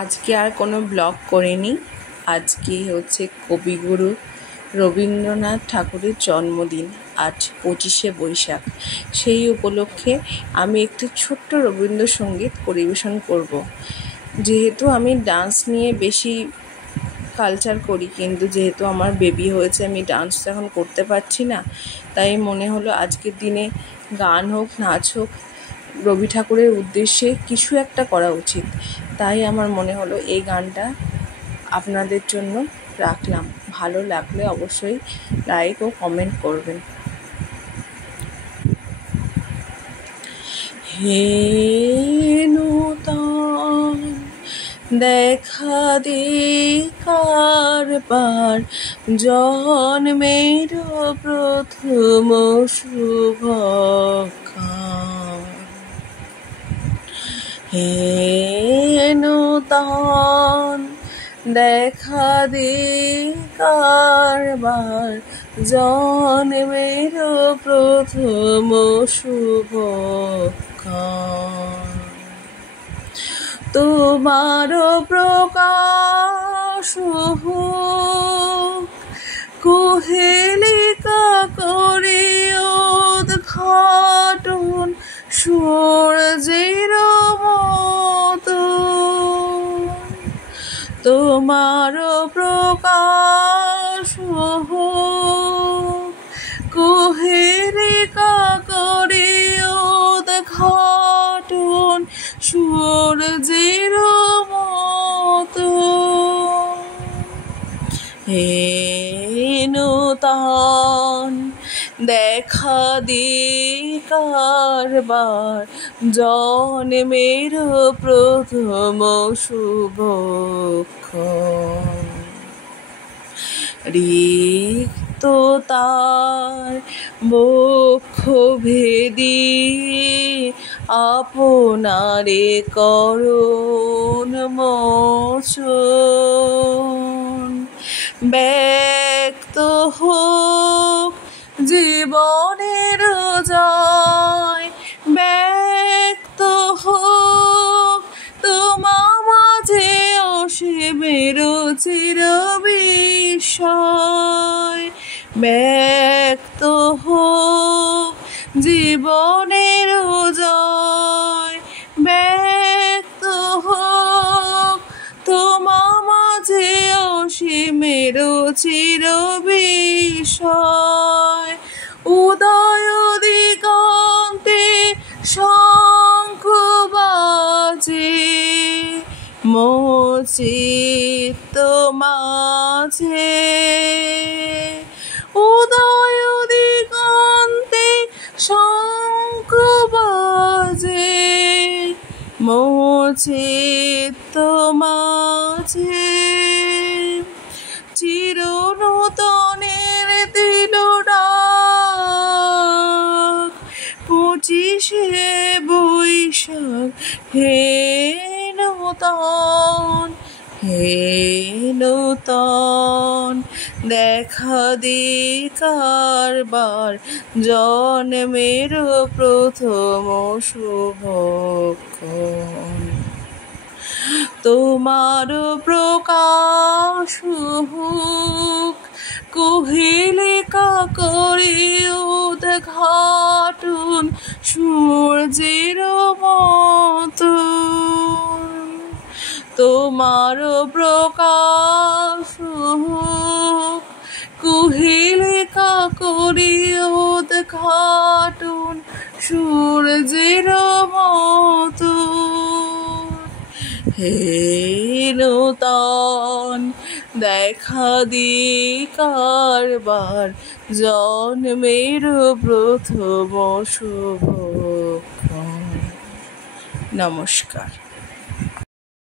আজকে আর কোনো ব্লগ করিনি। আজকে হচ্ছে কবিগুরু রবীন্দ্রনাথ ঠাকুরের জন্মদিন, আজ 25শে বৈশাখ। সেই উপলক্ষে আমি একটি ছোট্ট রবীন্দ্রসঙ্গীত পরিবেশন করব। যেহেতু আমি ডান্স নিয়ে বেশি কালচার করি, কিন্তু যেহেতু আমার বেবি হয়েছে আমি ডান্স এখন করতে পারছি না, তাই মনে হলো আজকের দিনে গান হোক নাচ হোক, রবি ঠাকুরের উদ্দেশ্যে কিছু একটা করা উচিত। তাই আমার মনে হলো এই গানটা আপনাদের জন্য রাখলাম। ভালো লাগলে অবশ্যই লাইক ও কমেন্ট করবেন। হে নূতন দেখা দে কারবার, জন্মের প্রথম শুভক্ষণ। হে নূতন দেখা দে কারবার, জন্মের প্রথম শুভক্ষণ। তোমার প্রকাশ হোক কুহেলিকা করে উদ্ঘাটন, সূর্যের মতো তোমার প্রকাশ হোক কুহেলিকা করে উদ্ঘাটন, সূর্যের মতো। হে নূতন দেখা দে কারবার, জন্মের প্রথম শুভক্ষণ। রিক্ত তার বক্ষ ভেদি আপনারে করুণ মোচন, ব্যক্ত হোক জীবনের জয়, ব্যক্ত হোক তোমা মাঝে অসীমের চির বিস্ময়, ব্যক্ত হোক জীবনের জয়, ব্যক্ত হোক তোমা মাঝে অসীমের চির বিস্ময়। উদয় দিগন্তে শঙ্খ বাজে, মোচিত মাঝে। উদয় দিগন্তে শঙ্খ বাজে, মোচিত মাঝে। চির নূতনের দিল ডাক, 25শে বৈশাখ। হে নূতন, হে নূতন দেখা দে কারবার, জন্মের প্রথম শুভক্ষণ। তোমার প্রকাশ হোক কুহেলিকা করে উদ্ঘাটন, সূর্যের মতো তোমার প্রকাশ হোক কুহেলিকা করে উদ্ঘাটন, সূর্যের মতো। হে নূতন দেখা দে কারবার, জন্মের প্রথম শুভক্ষণ। নমস্কার।